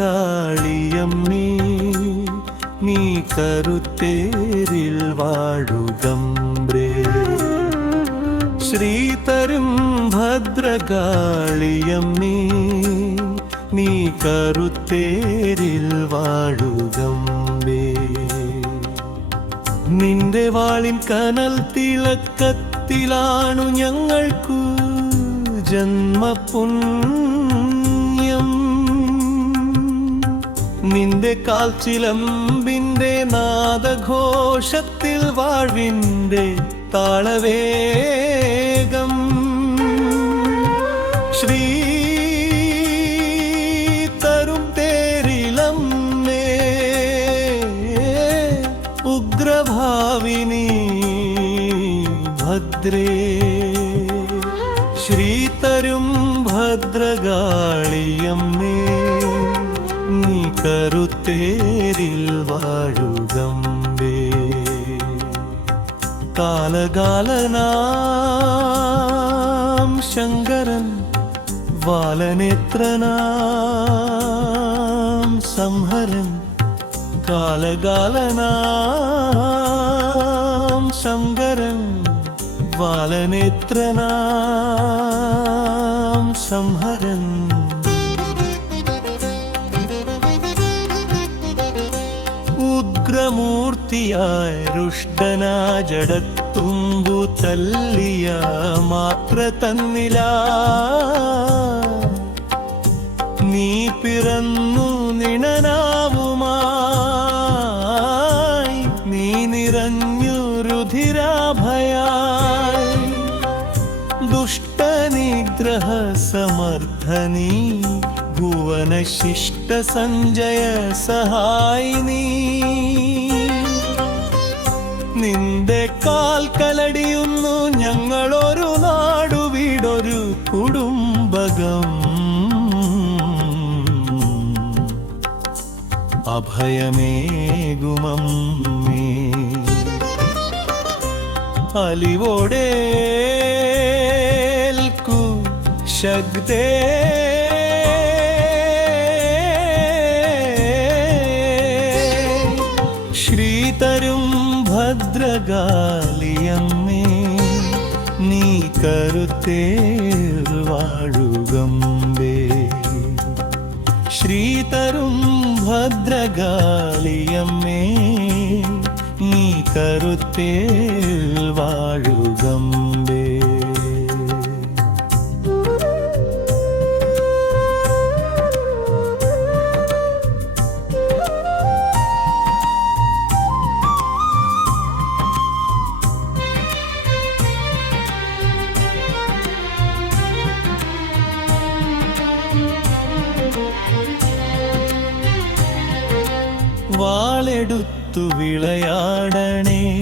ഭദ്രകാളിയമ്മേ നീ കരുത്തേരിൽ വാഴുകമ്പ്രേ. ശ്രീതരും ഭദ്രകാളിയമ്മേ നീ കരുത്തേരിൽ വാഴുകമ്പേ നിന്റെ വാളിൻ കനൽ തിളക്കത്തിലാണു ഞങ്ങൾക്കു ജന്മപുണ്യം. നിന്റെ കാൽച്ചിലമ്പിന്റെ നാദഘോഷത്തിൽ വാഴ്വിന്റെ താളവേഗം. ശ്രീ തരും തേരിലമ്മേ ഉഗ്രഭാവിനി ഭദ്രേ. ശ്രീതരും ഭദ്രകാളിയമ്മേ കരുത്തേരിൽ വാഴുകമ്പേ. കാലകാലനാം ശങ്കരൻ വാലനേത്രനാം സംഹരൻ കാലകാലനാം ശങ്കരൻ വാലനേത്രനാം സംഹരൻ. ഉഗ്രമൂർത്തിയായ രുഷ്ടനാ ജഡത്തുമ്പു തല്ലിയ മാത്ര തന്നില. നീ പിറന്നു നിണനാവുമായി നീ നിറഞ്ഞു രുധിരാഭയായി. ദുഷ്ടനിഗ്രഹ സമർത്ഥനീ ഭുവന ശിഷ്ട സഞ്ജയ സഹായിനി നിന്റെ കാൽ കലടിയുന്നു ഞങ്ങളൊരു നാടു വീടൊരു കുടുംബകം. അഭയമേകുമമ്മേ അലിവോടേൽക്കു ശക്തേ. ഭദ്രകാളിയമ്മേ നീ കരുത്തേർ വാഴുകമ്പേ. ശ്രീതരും ഭദ്രകാളിയമ്മേ നീ കരുത്തേൽ വാഴുകമ്പേ. വാളെടുത്തു വിളയാടണേ.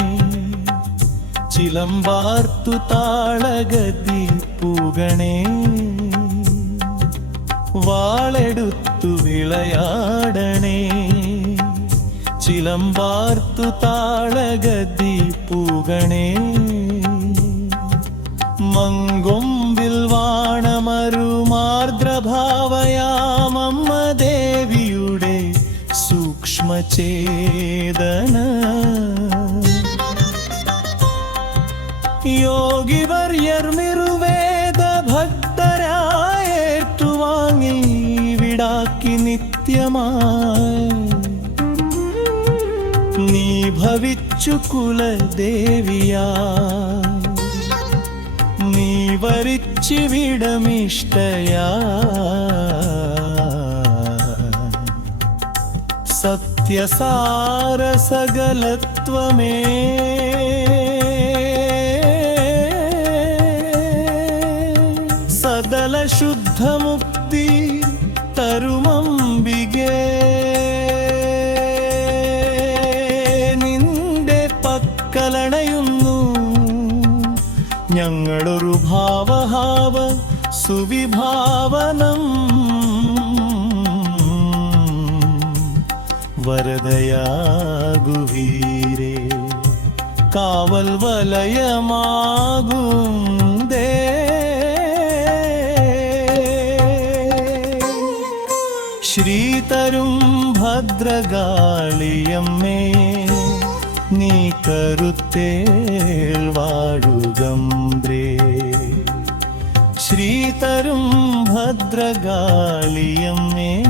ചിലമ്പാർത്തു താളഗതി പൂകണേ. വാളെടുത്തു വിളയാടണേ. ചിലമ്പാർത്തു താളഗതി പൂകണേ. മങ്കൊമ്പിൽ വാണമരുമാർദ്രഭാവയാമമ്മ സൂക്ഷ്മചേതന യോഗിവര്യർ നിർവേദ ഭക്തരായേറ്റുവാങ്ങി വിടാക്കി നിത്യമായി. നീ ഭവിച്ചു കുലദേവിയാ. നീ വരിച്ചു വിടമിഷ്ടയാ. സത്യസാരസകലത്വമേ സദലശുദ്ധമുക്തി തരുമംബികേ. നിന്റെ പക്കലണയുന്നു. ഞങ്ങളൊരു ഭാവഹാവ സുവിഭാവനം. വരദയാകുവീരേ. കാവൽ വലയമാകും ദേ ശ്രീതരും ഭദ്രകാളിയമ്മേ നീ കരുത്തേൽ വാഴുകമ്പ്രേ. ശ്രീതരും ഭദ്രകാളിയമ്മേ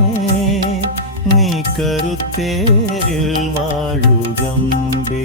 கருத்தேரில் வாழுகம்பே